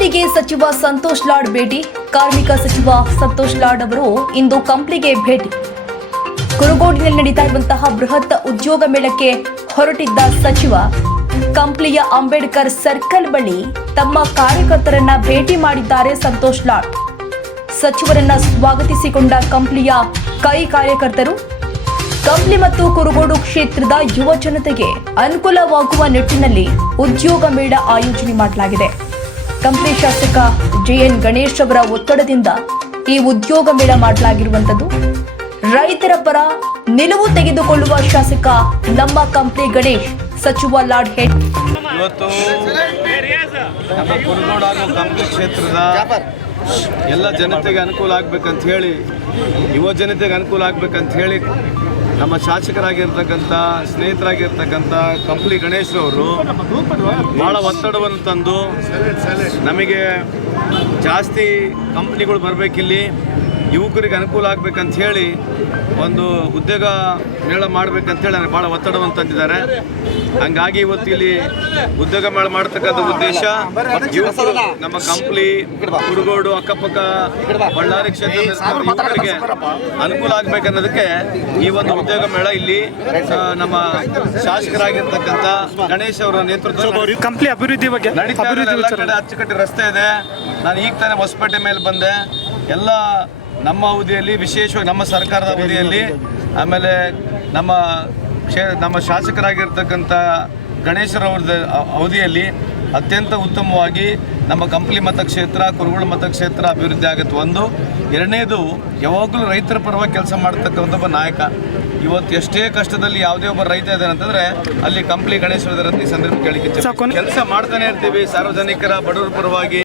ಕಂಪ್ಲಿಗೆ ಸಚಿವ ಸಂತೋಷ್ ಲಾಡ್ ಭೇಟಿ. ಕಾರ್ಮಿಕ ಸಚಿವ ಸಂತೋಷ್ ಲಾಡ್ ಅವರು ಇಂದು ಕಂಪ್ಲಿಗೆ ಭೇಟಿ. ಕುರುಗೋಡಿನಲ್ಲಿ ನಡೀತಾ ಇರುವಂತಹ ಬೃಹತ್ ಉದ್ಯೋಗ ಮೇಳಕ್ಕೆ ಹೊರಟಿದ್ದ ಸಚಿವ ಕಂಪ್ಲಿಯ ಅಂಬೇಡ್ಕರ್ ಸರ್ಕಲ್ ಬಳಿ ತಮ್ಮ ಕಾರ್ಯಕರ್ತರನ್ನ ಭೇಟಿ ಮಾಡಿದ್ದಾರೆ ಸಂತೋಷ್ ಲಾಡ್. ಸಚಿವರನ್ನ ಸ್ವಾಗತಿಸಿಕೊಂಡ ಕಂಪ್ಲಿಯ ಕೈ ಕಾರ್ಯಕರ್ತರು ಕಂಪ್ಲಿ ಮತ್ತು ಕುರುಗೋಡು ಕ್ಷೇತ್ರದ ಯುವ ಜನತೆಗೆ ಅನುಕೂಲವಾಗುವ ನಿಟ್ಟಿನಲ್ಲಿ ಉದ್ಯೋಗ ಮೇಳ ಆಯೋಜನೆ ಮಾಡಲಾಗಿದೆ. ಕಂಪ್ಲಿ ಶಾಸಕ ಜೆಎನ್ ಗಣೇಶ್ ಅವರ ಒತ್ತಡದಿಂದ ಈ ಉದ್ಯೋಗ ಮೇಳ ಮಾಡಲಾಗಿರುವಂತದ್ದು. ರೈತರ ಪರ ನಿಲುವು ತೆಗೆದುಕೊಳ್ಳುವ ಶಾಸಕ ನಮ್ಮ ಕಂಪ್ಲಿ ಗಣೇಶ್ ಸಚಿವ ಲಾಡ್ ಹೆಡ್. ಇವತ್ತು ನಮ್ಮ ಕುರುಗೋಡು ಹಾಗೂ ಕಂಪ್ಲಿ ಕ್ಷೇತ್ರದ ಎಲ್ಲ ಜನತೆಗೆ ಅನುಕೂಲ ಆಗ್ಬೇಕಂತ ಹೇಳಿ, ಯುವ ಜನತೆಗೆ ಅನುಕೂಲ ಆಗ್ಬೇಕಂತ ಹೇಳಿ ನಮ್ಮ ಶಾಸಕರಾಗಿರ್ತಕ್ಕಂಥ ಸ್ನೇಹಿತರಾಗಿರ್ತಕ್ಕಂಥ ಕಂಪ್ಲಿ ಗಣೇಶ್ರವರು ಭಾಳ ಒತ್ತಡವನ್ನು ತಂದು ನಮಗೆ ಜಾಸ್ತಿ ಕಂಪ್ನಿಗಳು ಬರಬೇಕಿಲ್ಲಿ, ಯುವಕರಿಗೆ ಅನುಕೂಲ ಆಗ್ಬೇಕಂತ ಹೇಳಿ ಒಂದು ಉದ್ಯೋಗ ಮೇಳ ಮಾಡ್ಬೇಕಂತೇಳಿ ನನಗೆ ಭಾಳ ಒತ್ತಡವನ್ನು ತಂದಿದ್ದಾರೆ. ಹಂಗಾಗಿ ಇವತ್ತು ಇಲ್ಲಿ ಉದ್ಯೋಗ ಮೇಳ ಮಾಡ್ತಕ್ಕಂಥ ಉದ್ದೇಶ ಯುವಕರು ನಮ್ಮ ಕಂಪ್ಲಿ ಕುರುಗೋಡು ಅಕ್ಕಪಕ್ಕ ಬಳ್ಳಾರಿ ಕ್ಷೇತ್ರದ ಯುವಕರಿಗೆ ಅನುಕೂಲ ಆಗ್ಬೇಕನ್ನೋದಕ್ಕೆ ಈ ಒಂದು ಉದ್ಯೋಗ ಮೇಳ ಇಲ್ಲಿ ನಮ್ಮ ಶಾಸಕರಾಗಿರ್ತಕ್ಕಂಥ ಗಣೇಶ್ ಅವರ ನೇತೃತ್ವದಲ್ಲಿ ಕಂಪ್ಲಿ ಅಭಿವೃದ್ಧಿ ಬಗ್ಗೆ ಅಚ್ಚುಕಟ್ಟು ರಸ್ತೆ ಇದೆ. ನಾನು ಈಗ ತಾನೇ ಹೊಸಪೇಟೆ ಮೇಲೆ ಬಂದೆ. ಎಲ್ಲ ನಮ್ಮ ಅವಧಿಯಲ್ಲಿ, ವಿಶೇಷವಾಗಿ ನಮ್ಮ ಸರ್ಕಾರದ ಅವಧಿಯಲ್ಲಿ, ಆಮೇಲೆ ನಮ್ಮ ಶಾಸಕರಾಗಿರ್ತಕ್ಕಂಥ ಗಣೇಶರವ್ರ ಅವಧಿಯಲ್ಲಿ ಅತ್ಯಂತ ಉತ್ತಮವಾಗಿ ನಮ್ಮ ಕಂಪ್ಲಿ ಮತಕ್ಷೇತ್ರ, ಕುರುಗೋಡು ಮತಕ್ಷೇತ್ರ ಅಭಿವೃದ್ಧಿ ಆಗುತ್ತೆ. ಒಂದು. ಎರಡನೇದು, ಯಾವಾಗಲೂ ರೈತರ ಪರವಾಗಿ ಕೆಲಸ ಮಾಡ್ತಕ್ಕಂಥ ಒಬ್ಬ ನಾಯಕ. ಇವತ್ತು ಎಷ್ಟೇ ಕಷ್ಟದಲ್ಲಿ ಯಾವುದೇ ಒಬ್ಬ ರೈತ ಇದ್ದಾನೆ ಅಂತಂದರೆ ಅಲ್ಲಿ ಕಂಪ್ಲಿ ಗಣೇಶ್ ಈ ಸಂದರ್ಭ ಕೇಳಿಕೆ ಕೆಲಸ ಮಾಡ್ತಾನೆ ಇರ್ತೀವಿ. ಸಾರ್ವಜನಿಕರ ಬಡವರ ಪರವಾಗಿ